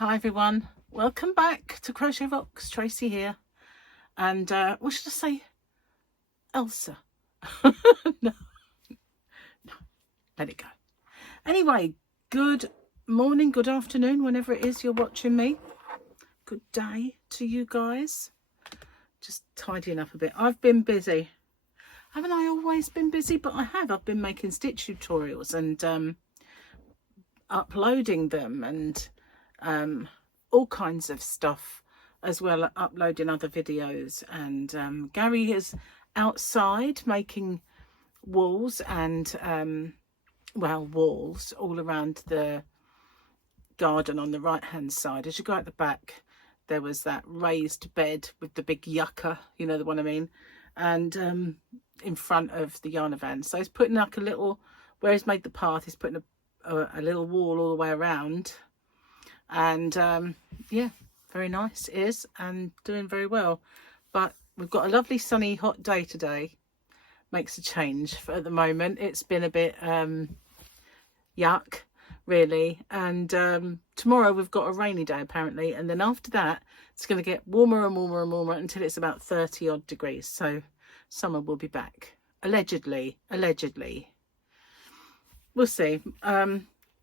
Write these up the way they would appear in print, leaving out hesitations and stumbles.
Hi everyone, welcome back to Crochet Rocks. Tracy here, and what should I say? Elsa. No, let it go. Anyway, good morning, good afternoon, whenever it is you're watching me. Good day to you guys. Just tidying up a bit. I've been busy. Haven't I always been busy? But I have. I've been making stitch tutorials and uploading them and all kinds of stuff, as well as uploading other videos. And Gary is outside making walls and well, walls all around the garden on the right hand side. As you go out the back, there was that raised bed with the big yucca, you know the one I mean, and in front of the yarn van. So he's putting like a little, where he's made the path, he's putting a little wall all the way around. And yeah, very nice it is, and doing very well. But we've got a lovely sunny hot day today. Makes a change for at the moment. It's been a bit yuck really, and tomorrow we've got a rainy day apparently, and then after that it's going to get warmer and warmer and warmer until it's about 30 odd degrees. So summer will be back, allegedly. We'll see.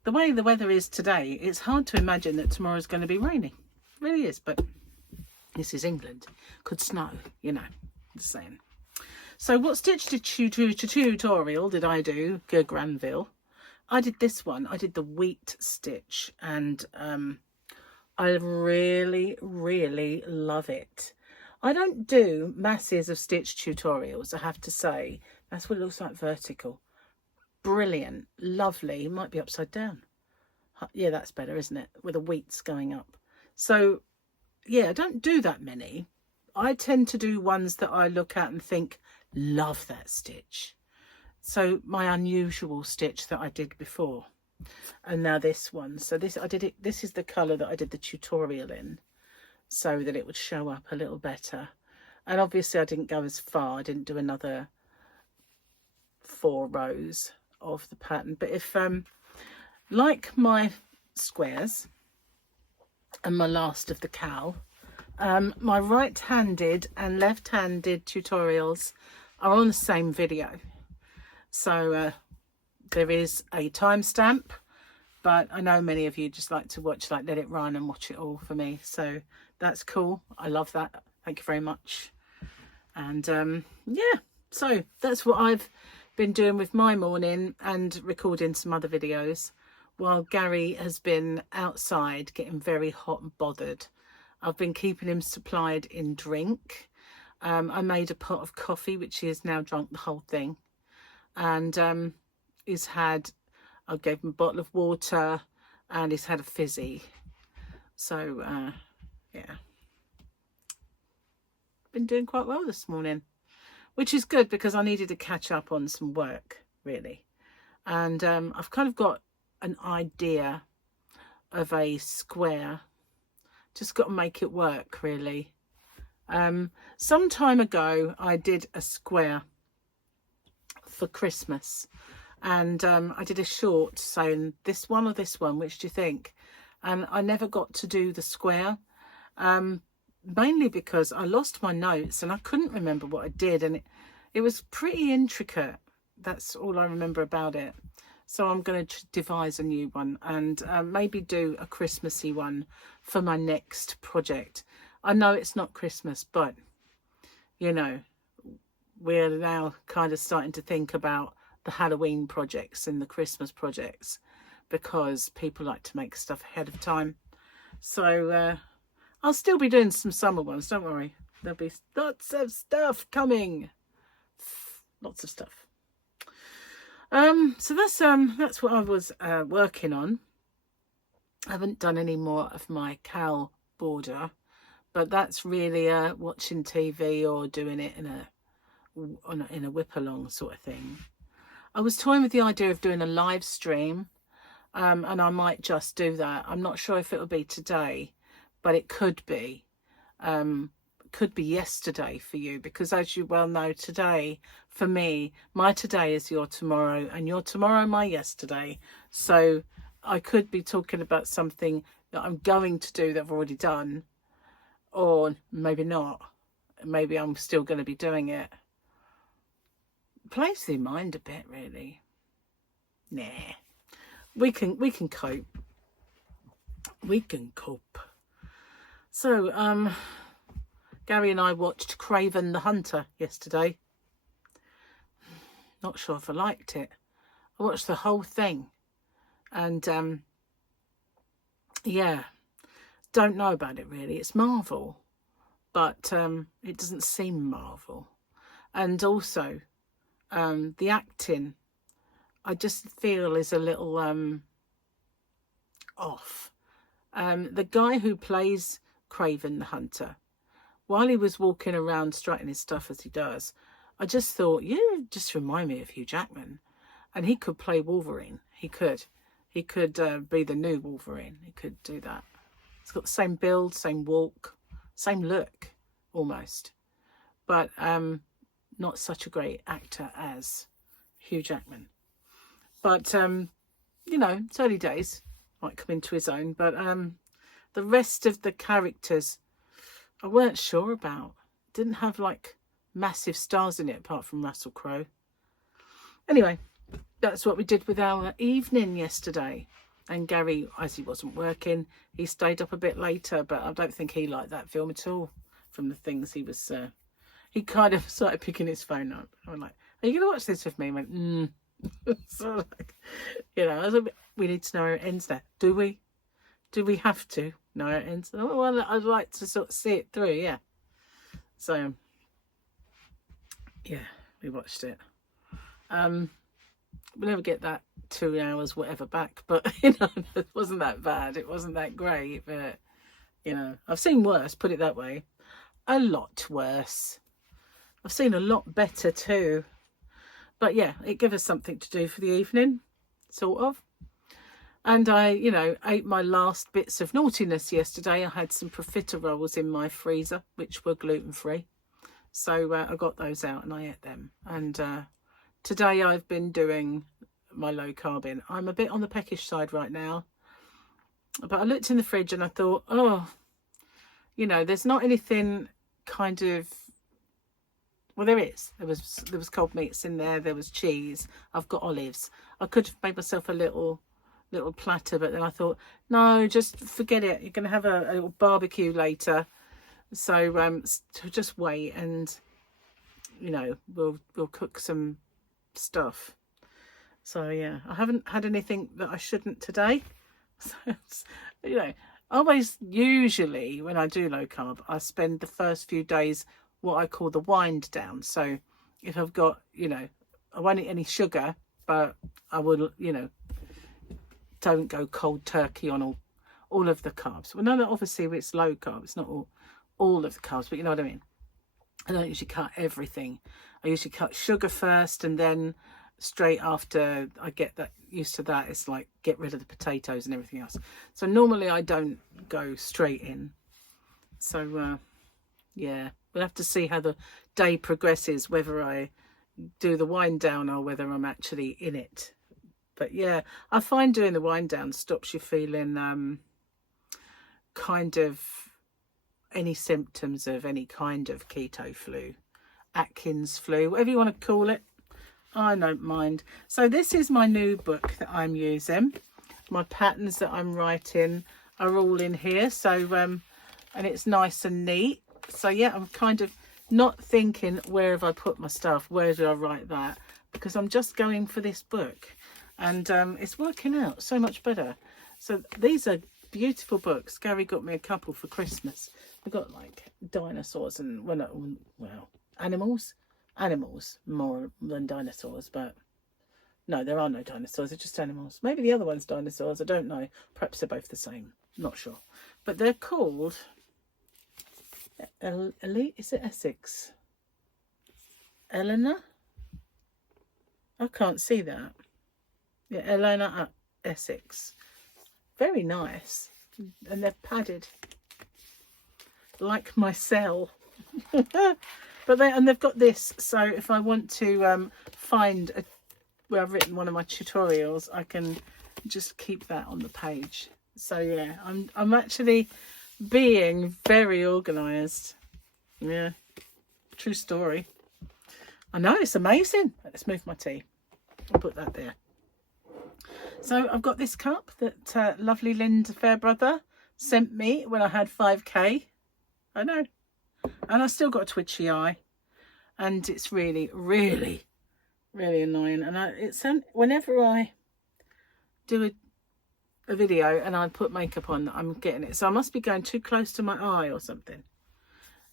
The way the weather is today, it's hard to imagine that tomorrow is going to be rainy. It really is, but this is England. Could snow, you know, just saying. So what stitch tutorial did I do? Good Granville. I did this one. I did the wheat stitch, and I really love it. I don't do masses of stitch tutorials, I have to say. That's what it looks like vertical. Brilliant, lovely. It might be upside down. Yeah, that's better, isn't it? With the wheats going up. So yeah, I don't do that many. I tend to do ones that I look at and think, love that stitch. So my unusual stitch that I did before, and now this one. So this, I did it, this is the colour that I did the tutorial in, so that it would show up a little better. And obviously I didn't go as far. I didn't do another 4 rows of the pattern. But if like my squares and my last of the cowl, my right-handed and left-handed tutorials are on the same video. So there is a timestamp, but I know many of you just like to watch, like let it run and watch it all for me. So that's cool. I love that. Thank you very much. And yeah, so that's what I've been doing with my morning, and recording some other videos while Gary has been outside getting very hot and bothered. I've been keeping him supplied in drink. I made a pot of coffee, which he has now drunk the whole thing, and he's had, I gave him a bottle of water, and he's had a fizzy. So yeah, been doing quite well this morning, which is good because I needed to catch up on some work really. And I've kind of got an idea of a square, just got to make it work really. Some time ago I did a square for Christmas, and I did a short saying this one or this one, which do you think? And I never got to do the square, mainly because I lost my notes and I couldn't remember what I did, and it was pretty intricate. That's all I remember about it. So I'm going to devise a new one, and maybe do a Christmassy one for my next project. I know it's not Christmas, but you know, we're now kind of starting to think about the Halloween projects and the Christmas projects, because people like to make stuff ahead of time. So I'll still be doing some summer ones, don't worry. There'll be lots of stuff coming. Lots of stuff. So that's what I was working on. I haven't done any more of my cowl border, but that's really watching TV or doing it in a whip along sort of thing. I was toying with the idea of doing a live stream, and I might just do that. I'm not sure if it'll be today, but it could be. Could be yesterday for you, because as you well know, today for me, my today is your tomorrow, and your tomorrow my yesterday. So I could be talking about something that I'm going to do that I've already done, or maybe not. Maybe I'm still going to be doing it. Plays the mind a bit, really. Nah, we can cope. We can cope. So, Gary and I watched Craven the Hunter yesterday. Not sure if I liked it. I watched the whole thing, and yeah, don't know about it really. It's Marvel, but it doesn't seem Marvel, and also the acting, I just feel is a little off. The guy who plays Craven the Hunter, while he was walking around strutting his stuff as he does, I just thought, you just remind me of Hugh Jackman. And he could play Wolverine. He could be the new Wolverine. He could do that. He's got the same build, same walk, same look, almost. But not such a great actor as Hugh Jackman. But, you know, it's early days. Might come into his own. But the rest of the characters, I weren't sure about. Didn't have, like, massive stars in it, apart from Russell Crowe. Anyway, that's what we did with our evening yesterday. And Gary, as he wasn't working, he stayed up a bit later, but I don't think he liked that film at all. From the things he was, he kind of started picking his phone up. I'm like, are you going to watch this with me? He went, So, like, you know, I was a bit, we need to know how it ends now. Do we? Do we have to know how it ends? Oh, well, I'd like to sort of see it through, yeah. So, yeah, we watched it. We'll never get that 2 hours whatever back, but you know, it wasn't that bad. It wasn't that great, but you know, I've seen worse, put it that way. A lot worse. I've seen a lot better too. But yeah, it gave us something to do for the evening, sort of. And I, you know, ate my last bits of naughtiness yesterday. I had some profiteroles in my freezer, which were gluten-free. So I got those out and I ate them. And today I've been doing my low carbing. I'm a bit on the peckish side right now. But I looked in the fridge and I thought, oh, you know, there's not anything kind of... Well, there is. There was cold meats in there. There was cheese. I've got olives. I could have made myself a little platter, but then I thought, no, just forget it. You're going to have a little barbecue later. So just wait and, you know, we'll cook some stuff. So, yeah, I haven't had anything that I shouldn't today. So, you know, usually when I do low carb, I spend the first few days what I call the wind down. So if I've got, you know, I won't eat any sugar, but I will, you know, don't go cold turkey on all of the carbs. Well, no, obviously it's low carb. It's not all of the carbs, but you know what I mean. I don't usually cut everything. I usually cut sugar first, and then straight after I get that used to that, it's like get rid of the potatoes and everything else. So normally I don't go straight in. So yeah, we'll have to see how the day progresses, whether I do the wind down or whether I'm actually in it. But yeah, I find doing the wind down stops you feeling kind of any symptoms of any kind of keto flu, Atkins flu, whatever you want to call it. I don't mind. So this is my new book that I'm using. My patterns that I'm writing are all in here. So, and it's nice and neat. So yeah, I'm kind of not thinking, where have I put my stuff? Where did I write that? Because I'm just going for this book. And it's working out so much better. So these are beautiful books. Gary got me a couple for Christmas. I got like dinosaurs and, well, animals more than dinosaurs, but no, there are no dinosaurs. They're just animals. Maybe the other one's dinosaurs. I don't know. Perhaps they're both the same. Not sure. But they're called... Elite, is it Essex? Eleanor? I can't see that. Yeah, Eleanor Essex. Very nice. And they're padded. Like my cell. But they've got this. So if I want to find where I've written one of my tutorials, I can just keep that on the page. So yeah, I'm actually being very organised. Yeah, true story. I know, it's amazing. Let's move my tea. I'll put that there. So I've got this cup that lovely Linda Fairbrother sent me when I had 5k. I know. And I still got a twitchy eye. And it's really, really, really annoying. And it's whenever I do a video and I put makeup on, I'm getting it. So I must be going too close to my eye or something.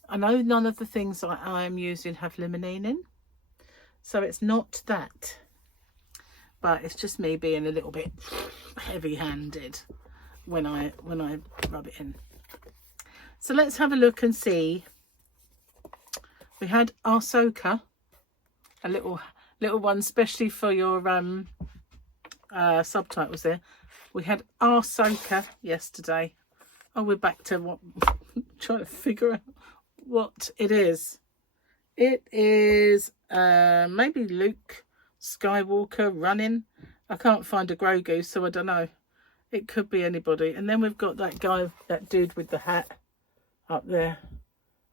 I know none of the things I am using have limonene in. So it's not that. But it's just me being a little bit heavy-handed when I rub it in. So let's have a look and see. We had our soaker, a little one, especially for your subtitles there. We had our soaker yesterday. Oh, we're back to what? Trying to figure out what it is. It is maybe Luke Skywalker running. I can't find a Grogu, so I don't know. It could be anybody. And then we've got that guy, that dude with the hat up there.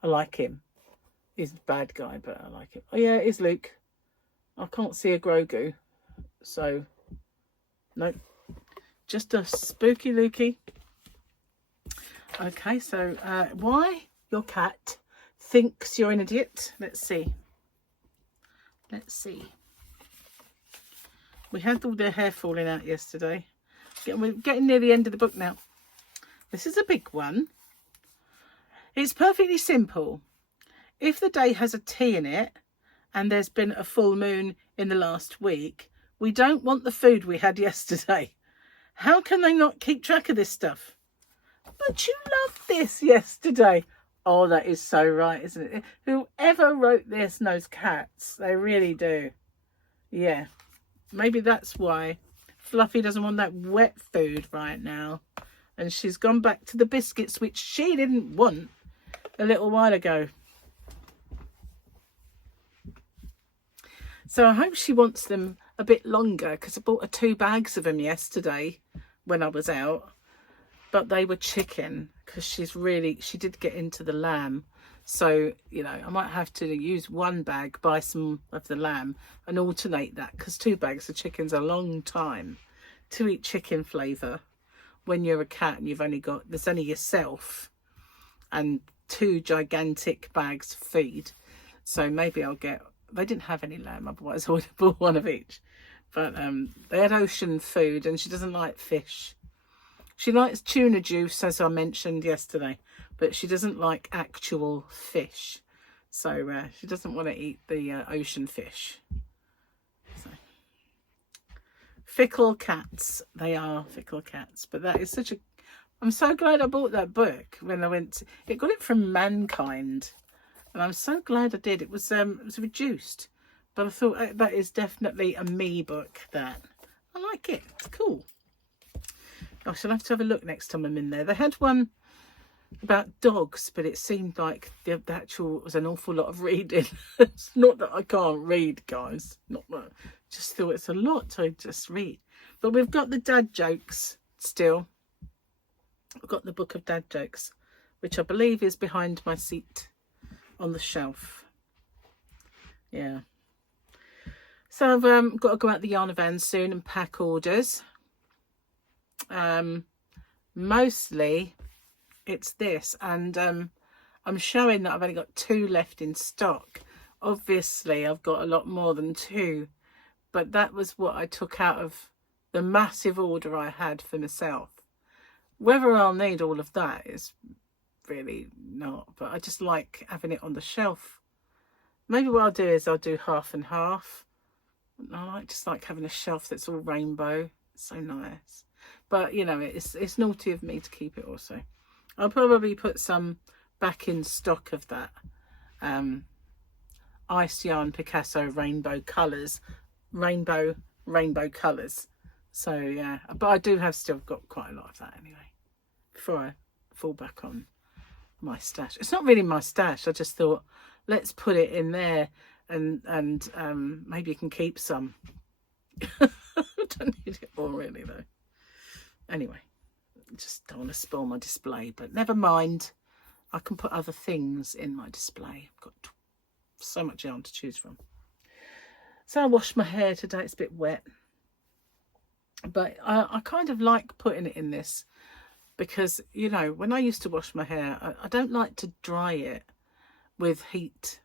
I like him. He's a bad guy, but I like him. Oh yeah, it is Luke. I can't see a Grogu, so nope. Just a spooky Lukey. Okay, so why your cat thinks you're an idiot. Let's see. Let's see. We had all their hair falling out yesterday. We're getting near the end of the book now. This is a big one. It's perfectly simple. If the day has a T in it and there's been a full moon in the last week, we don't want the food we had yesterday. How can they not keep track of this stuff? But you loved this yesterday. Oh, that is so right, isn't it? Whoever wrote this knows cats. They really do. Yeah. Maybe that's why Fluffy doesn't want that wet food right now. And she's gone back to the biscuits, which she didn't want a little while ago. So I hope she wants them a bit longer, because I bought her 2 bags of them yesterday when I was out. But they were chicken, because she did get into the lamb. So, you know, I might have to use 1 bag, buy some of the lamb and alternate that, because 2 bags of chicken's a long time to eat chicken flavour when you're a cat and there's only yourself and 2 gigantic bags of feed. So maybe they didn't have any lamb, otherwise I would have bought 1 of each. But they had ocean food and she doesn't like fish. She likes tuna juice, as I mentioned yesterday, but she doesn't like actual fish. So she doesn't want to eat the ocean fish. So. Fickle cats. They are fickle cats. But that is I'm so glad I bought that book when I went. It got it from Mankind. And I'm so glad I did. It was reduced. But I thought that is definitely a me book, that. I like it. It's cool. I shall have to have a look next time I'm in there. They had one about dogs, but it seemed like the actual was an awful lot of reading. It's not that I can't read, guys. Not that. Just thought it's a lot to just read. But we've got the dad jokes still. I've got the book of dad jokes, which I believe is behind my seat on the shelf. Yeah. So I've got to go out the yarn van soon and pack orders. Mostly it's this, and I'm showing that I've only got 2 left in stock. Obviously I've got a lot more than 2, but that was what I took out of the massive order I had for myself. Whether I'll need all of that is really not, but I just like having it on the shelf. Maybe what I'll do is I'll do half and half. I just like having a shelf that's all rainbow. It's so nice. But, you know, it's naughty of me to keep it also. I'll probably put some back in stock of that Ice Yarn Picasso rainbow colours. Rainbow colours. So, yeah. But I do have still got quite a lot of that anyway. Before I fall back on my stash. It's not really my stash. I just thought, let's put it in there and maybe you can keep some. I don't need it all really, though. Anyway, just don't want to spoil my display, but never mind. I can put other things in my display. I've got so much yarn to choose from. So I washed my hair today. It's a bit wet, but I kind of like putting it in this because, you know, when I used to wash my hair, I don't like to dry it with heat,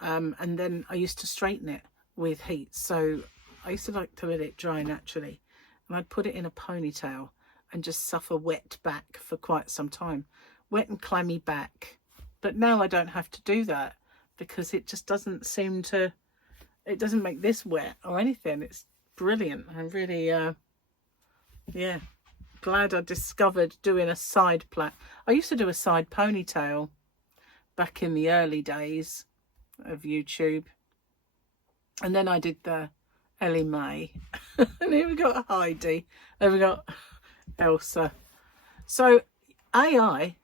and then I used to straighten it with heat. So I used to like to let it dry naturally, and I'd put it in a ponytail and just suffer wet back for quite some time, wet and clammy back. But now I don't have to do that because it just doesn't seem to, it doesn't make this wet or anything. It's brilliant. I'm really yeah, glad I discovered doing a side plait. I used to do a side ponytail back in the early days of YouTube, and then I did the Ellie Mae and here we got Heidi, and we got Elsa. So AI,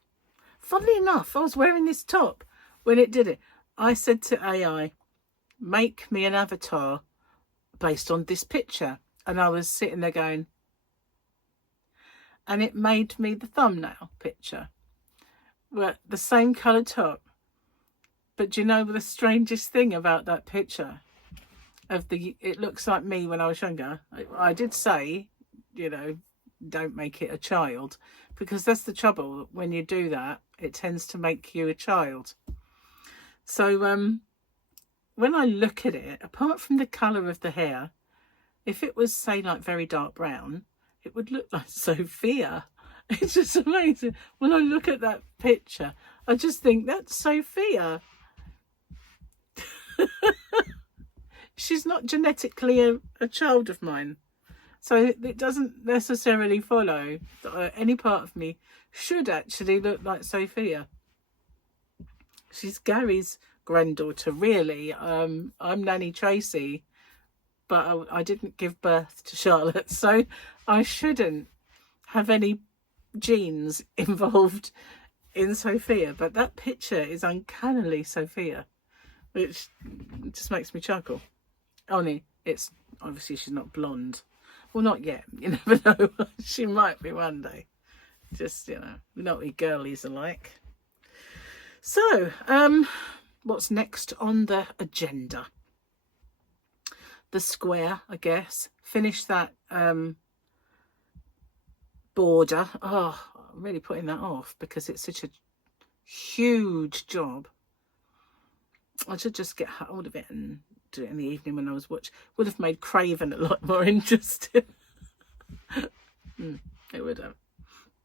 funnily enough, I was wearing this top when it did it. I said to AI, make me an avatar based on this picture, and I was sitting there going, and it made me the thumbnail picture. Well, the same colour top. But do you know the strangest thing about that picture? It looks like me when I was younger. I did say, you know, don't make it a child, because that's the trouble. When you do that, it tends to make you a child. So when I look at it, apart from the colour of the hair, if it was, say, like very dark brown, it would look like Sophia. It's just amazing. When I look at that picture, I just think, that's Sophia. She's not genetically a child of mine. So it doesn't necessarily follow that any part of me should actually look like Sophia. She's Gary's granddaughter, really. I'm Nanny Tracy, but I didn't give birth to Charlotte, so I shouldn't have any genes involved in Sophia. But that picture is uncannily Sophia, which just makes me chuckle. Only it's obviously she's not blonde. Well, not yet. You never know. She might be one day. Just, you know, we know what we girlies are like. So, what's next on the agenda? The square, I guess. Finish that border. Oh, I'm really putting that off because it's such a huge job. I should just get hold of it and do it in the evening when I was watching. Would have made Craven a lot more interesting. It would have.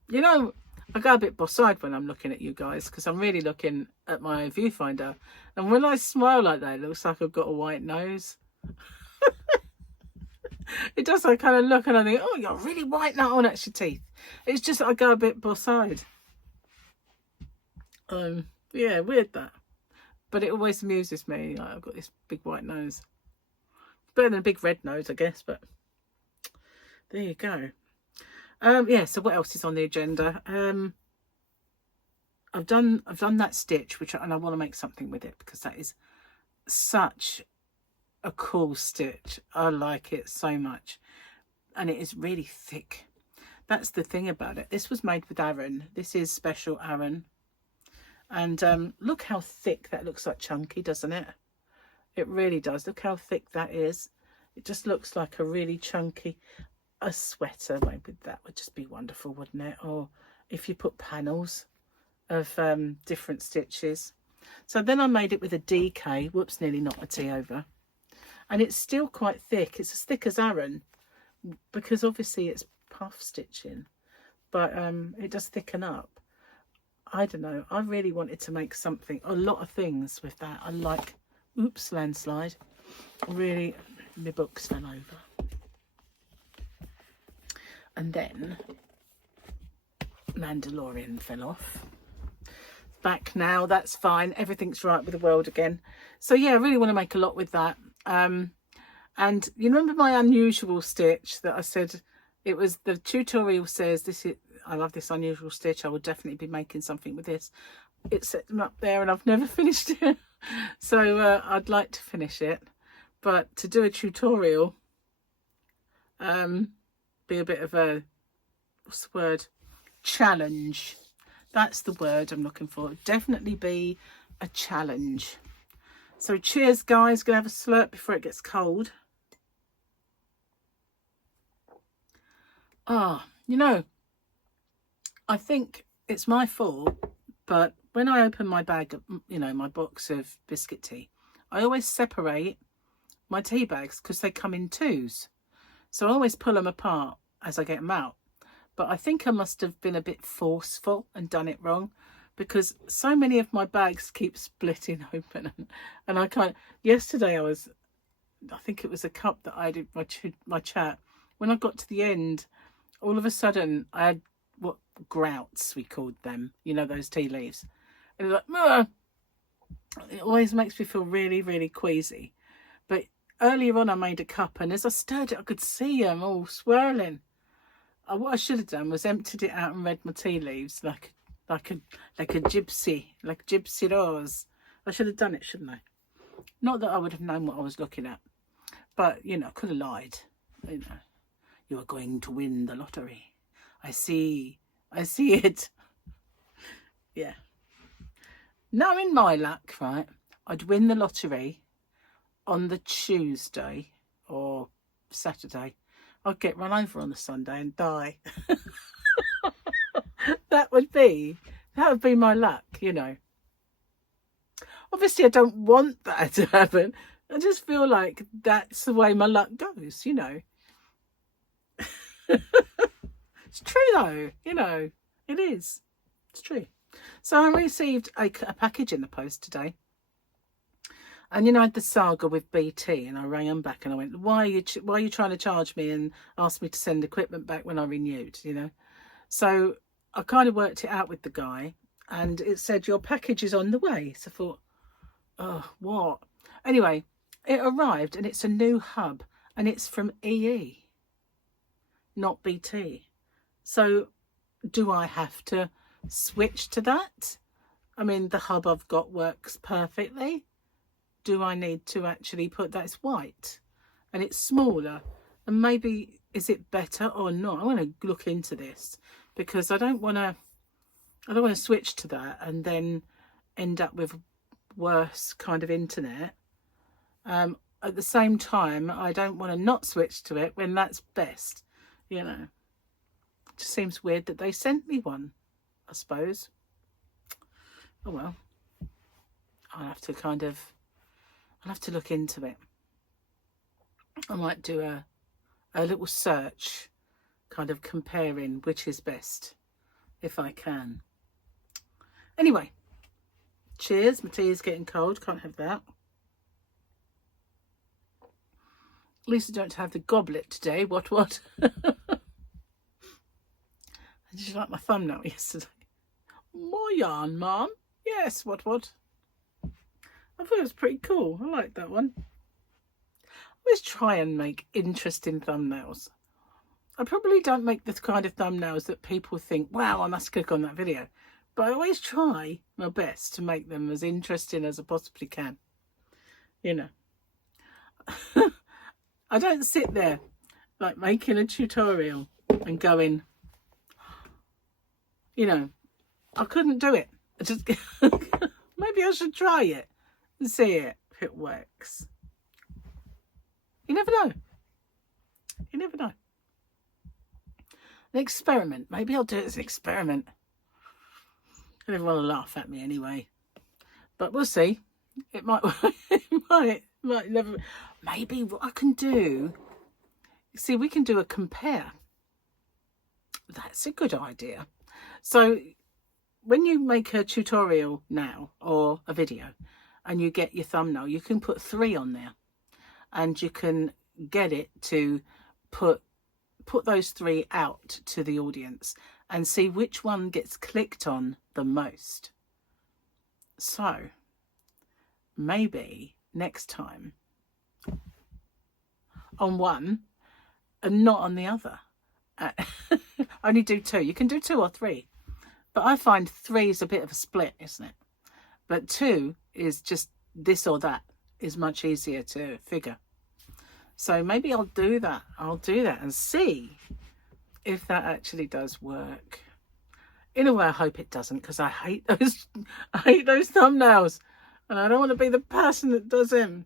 You know, I go a bit boss-eyed when I'm looking at you guys because I'm really looking at my viewfinder, and when I smile like that, it looks like I've got a white nose. It does. I kind of look and I think, oh, you're really white now. Oh, that's your teeth. It's just I go a bit boss-eyed. Yeah, weird that. But it always amuses me. Like, I've got this big white nose. Better than a big red nose, I guess, but there you go. Yeah, so what else is on the agenda? I've done that stitch, and I want to make something with it because that is such a cool stitch. I like it so much. And it is really thick. That's the thing about it. This was made with Aran. This is special Aran. And look how thick that looks, like chunky, doesn't it? It really does. Look how thick that is. It just looks like a really chunky, a sweater. Maybe that would just be wonderful, wouldn't it? Or if you put panels of different stitches. So then I made it with a DK. Whoops, nearly knocked my tea over. And it's still quite thick. It's as thick as Aran because obviously it's puff stitching. But it does thicken up. I don't know. I really wanted to make something, a lot of things with that. I like, oops, landslide. Really, my books fell over. And then Mandalorian fell off. Back now, that's fine. Everything's right with the world again. So yeah, I really want to make a lot with that. And you remember my unusual stitch that I said, it was, the tutorial says this is, I love this unusual stitch. I will definitely be making something with this. It's sitting up there and I've never finished it. So I'd like to finish it. But to do a tutorial, be a bit of a what's the word? Challenge. That's the word I'm looking for. Definitely be a challenge. So cheers, guys. Gonna have a slurp before it gets cold. Ah, you know, I think it's my fault, but when I open my bag of, you know, my box of biscuit tea, I always separate my tea bags because they come in twos. So I always pull them apart as I get them out. But I think I must have been a bit forceful and done it wrong, because so many of my bags keep splitting open. And I can't. Yesterday I think it was a cup that I did my chat. When I got to the end, all of a sudden I had what grouts, we called them, you know, those tea leaves. And it was like, Mah! It always makes me feel really, really queasy. But earlier on I made a cup, and as I stirred it I could see them all swirling. What I should have done was emptied it out and read my tea leaves like a gypsy rose. I should have done it, shouldn't I? Not that I would have known what I was looking at, but you know, I could have lied. You know, you are going to win the lottery. I see it. Yeah. Knowing my luck, right, I'd win the lottery on the Tuesday or Saturday. I'd get run over on the Sunday and die. That would be my luck, you know. Obviously I don't want that to happen. I just feel like that's the way my luck goes, you know. It's true though, you know. It is. It's true. So I received a package in the post today. And, you know, I had the saga with BT, and I rang them back and I went, why are you trying to charge me and ask me to send equipment back when I renewed, you know? So I kind of worked it out with the guy, and it said, your package is on the way. So I thought, oh, what? Anyway, it arrived, and it's a new hub, and it's from EE, not BT. So do I have to switch to that? I mean, the hub I've got works perfectly. Do I need to actually put that? It's white and it's smaller, and maybe is it better or not? I want to look into this, because I don't want to switch to that and then end up with worse kind of internet. At the same time, I don't want to not switch to it when that's best, you know. It just seems weird that they sent me one, I suppose. Oh well, I'll have to look into it. I might do a little search, kind of comparing which is best, if I can. Anyway, cheers. My tea is getting cold. Can't have that. At least I don't have the goblet today. What? Did you like my thumbnail yesterday? More yarn, Mum. Yes, what? I thought it was pretty cool. I like that one. I always try and make interesting thumbnails. I probably don't make the kind of thumbnails that people think, wow, I must click on that video. But I always try my best to make them as interesting as I possibly can. You know. I don't sit there like making a tutorial and going, you know, I couldn't do it. I just maybe I should try it and see if it works. You never know. You never know. An experiment. Maybe I'll do it as an experiment. And everyone will laugh at me anyway. But we'll see. It might work. It might never. Maybe what I can do. See, we can do a compare. That's a good idea. So when you make a tutorial now or a video and you get your thumbnail, you can put 3 on there, and you can get it to put those 3 out to the audience and see which one gets clicked on the most. So maybe next time on one and not on the other. Only do 2. You can do 2 or 3, but I find 3 is a bit of a split, isn't it? But 2 is just this or that, is much easier to figure. So maybe I'll do that. I'll do that and see if that actually does work. In a way, I hope it doesn't, because I hate those thumbnails, and I don't want to be the person that does them.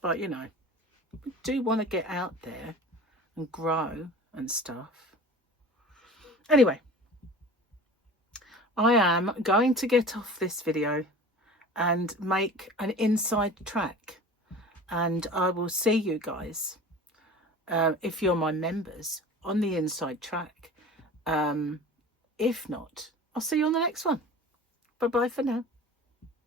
But you know, we do want to get out there and grow and stuff. Anyway, I am going to get off this video and make an inside track, and I will see you guys, if you're my members, on the inside track. If not, I'll see you on the next one. Bye bye for now.